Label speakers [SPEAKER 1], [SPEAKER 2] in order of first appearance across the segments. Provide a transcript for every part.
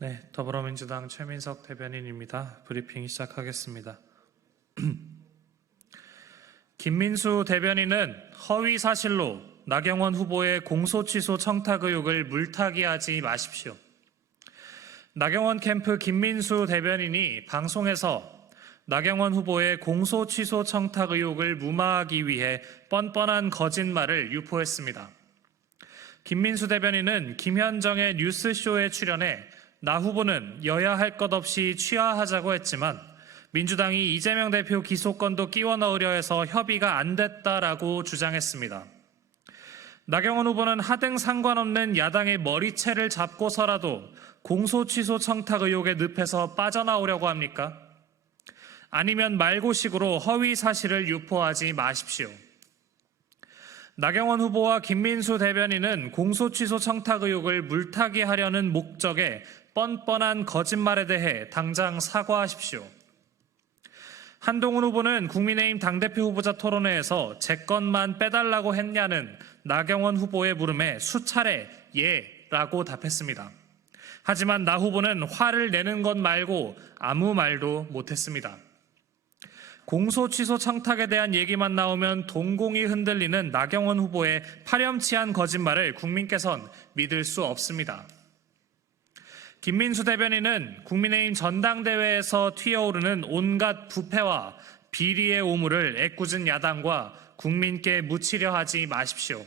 [SPEAKER 1] 네, 더불어민주당 최민석 대변인입니다. 브리핑 시작하겠습니다. 김민수 대변인은 허위 사실로 나경원 후보의 공소 취소 청탁 의혹을 물타기하지 마십시오. 나경원 캠프 김민수 대변인이 방송에서 나경원 후보의 공소 취소 청탁 의혹을 무마하기 위해 뻔뻔한 거짓말을 유포했습니다. 김민수 대변인은 김현정의 뉴스쇼에 출연해 나 후보는 여야 할 것 없이 취하하자고 했지만 민주당이 이재명 대표 기소권도 끼워 넣으려 해서 협의가 안 됐다라고 주장했습니다. 나경원 후보는 하등 상관없는 야당의 머리채를 잡고서라도 공소 취소 청탁 의혹의 늪에서 빠져나오려고 합니까? 아니면 말고식으로 허위 사실을 유포하지 마십시오. 나경원 후보와 김민수 대변인은 공소 취소 청탁 의혹을 물타기 하려는 목적의 뻔뻔한 거짓말에 대해 당장 사과하십시오. 한동훈 후보는 국민의힘 당대표 후보자 토론회에서 제 것만 빼달라고 했냐는 나경원 후보의 물음에 수차례 예 라고 답했습니다. 하지만 나 후보는 화를 내는 것 말고 아무 말도 못했습니다. 공소 취소 청탁에 대한 얘기만 나오면 동공이 흔들리는 나경원 후보의 파렴치한 거짓말을 국민께선 믿을 수 없습니다. 김민수 대변인은 국민의힘 전당대회에서 튀어오르는 온갖 부패와 비리의 오물을 애꿎은 야당과 국민께 묻히려 하지 마십시오.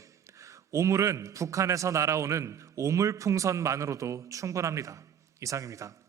[SPEAKER 1] 오물은 북한에서 날아오는 오물풍선만으로도 충분합니다. 이상입니다.